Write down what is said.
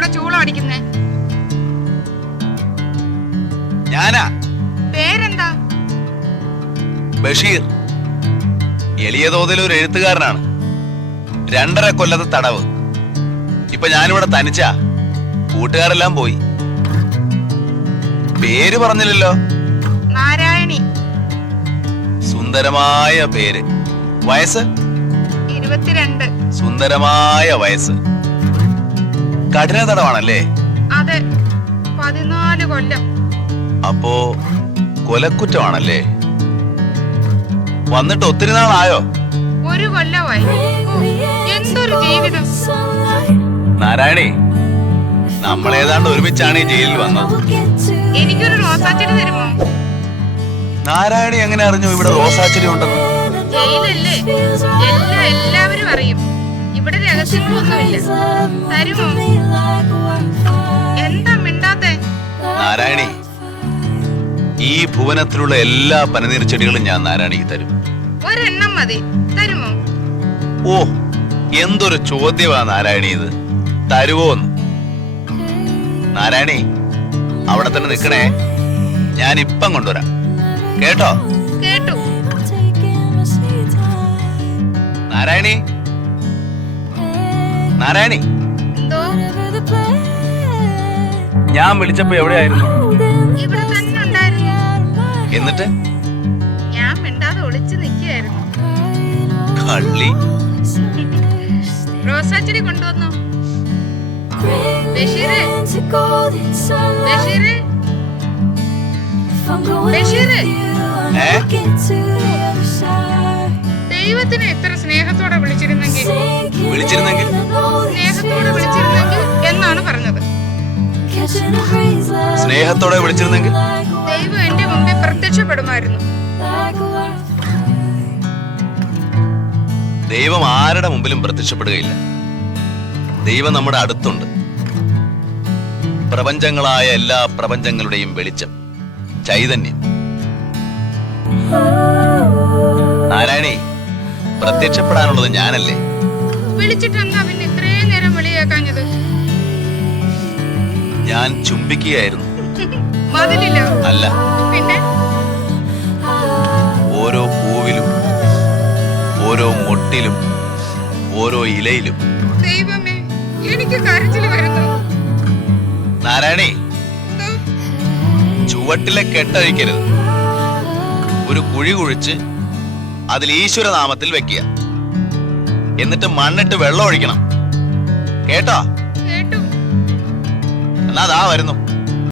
അവിടെ ചൂളം അടിക്കുന്നേ? ഞാനാ. പേരെന്താ? ബഷീർ. എളിയ തോതിൽ ഒരു എഴുത്തുകാരനാണ്. 2.5 കൊല്ലത്തെ തടവ്. ഇപ്പൊ ഞാനിവിടെ തനിച്ചാ. കൂട്ടുകാരെല്ലാം പോയി. പേര് പറഞ്ഞില്ലല്ലോ. നാരായണി. സുന്ദരമായ പേര്. വയസ്സ്? 22. സുന്ദരമായ വയസ്സ്. കഠിന തടവാണല്ലേ? അതെ, 14 കൊല്ലം. അപ്പോ കൊലക്കുറ്റമാണല്ലേ? വന്നിട്ട് ഒത്തിരി നാളായോ? 1 കൊല്ലമായി. എന്തൊരു ജീവിതം. നാരായണി, നമ്മളേതാണ്ട് ഒരുമിച്ചാണ് ഈ ജയിലിൽ വന്നത്. എനിക്കൊരു റോസാച്ചെടി തരുമോ? നാരായണി എങ്ങനെ അറിഞ്ഞു ഇവിടെ റോസാച്ചെടി ഉണ്ടെന്ന്? ജയിലല്ലേ, എല്ലാവരും അറിയും. ഇവിടെ രഹസ്യങ്ങളൊന്നുമില്ല. തരുമോ? എന്താ മിണ്ടാത്തെ? നാരായണി, ഈ ഭുവനത്തിലുള്ള എല്ലാ പനിനീർ ചെടികളും ഞാൻ നാരായണിക്ക് തരും. ഒരെണ്ണം മതി. തരുമോ? ഓ, എന്തൊരു ചോദ്യമാ നാരായണി ഇത്. തരുവോന്ന്? നാരായണി, അവിടെ തന്നെ നിൽക്കണേ. ഞാൻ ഇപ്പം കൊണ്ടുവരാം. കേട്ടോ? കേട്ടു. നാരായണി, നാരായണി. എന്തോ? ഞാൻ വിളിച്ചപ്പോ എവിടെയായിരുന്നു? ഇവിടെ തന്നെ ഉണ്ടായിരുന്നു. എന്നിട്ട്? ഞാൻ മിണ്ടാതെ ഒളിച്ചു നിൽക്കുകയായിരുന്നു. കള്ളി. റോസാച്ചെടി കൊണ്ടുവന്നോ? ബഷീറേ, ബഷീറേ, ബഷീറേ. ദൈവത്തിനെ എത്ര സ്നേഹത്തോടെ വിളിച്ചിരുന്നെങ്കിൽ സ്നേഹത്തോടെ വിളിച്ചിരുന്നെങ്കിൽ എന്നാണ് പറഞ്ഞത്. സ്നേഹത്തോടെ വിളിച്ചിരുന്നെങ്കിൽ ദൈവം എന്റെ മുമ്പിൽ പ്രത്യക്ഷപ്പെടുമായിരുന്നു. ദൈവം ആരുടെ മുമ്പിലും പ്രത്യക്ഷപ്പെടുകയില്ല. ദൈവം നമ്മുടെ അടുത്തുണ്ട്. പ്രപഞ്ചങ്ങളായ എല്ലാ പ്രപഞ്ചങ്ങളുടെയും വെളിച്ചം, ചൈതന്യം. നാരായണി, പ്രത്യക്ഷപ്പെടാനുള്ളത് ഞാനല്ലേ? വിളിച്ചിട്ടെന്താ പിന്നെ ഇത്രയും നേരം വിളിയേക്കാഞ്ഞത്? ഞാൻ ചുംബിക്കുകയായിരുന്നു. മതിലില്ല. അല്ല, പിന്നെ ഓരോ പൂവിലും, ഓരോ മൊട്ടിലും, ഓരോ ഇലയിലും. ദൈവമേ, എനിക്ക് കരച്ചിൽ വരുന്നു. നാരായണി, ചുവട്ടിലെ കെട്ടഴിക്കരുത്. ഒരു കുഴി കുഴിച്ച് അതിൽ ഈശ്വരനാമത്തിൽ വെക്കുക. എന്നിട്ട് മണ്ണിട്ട് വെള്ളം ഒഴിക്കണം. കേട്ടോ? കേട്ടു. എന്നാ ദാ വരുന്നു.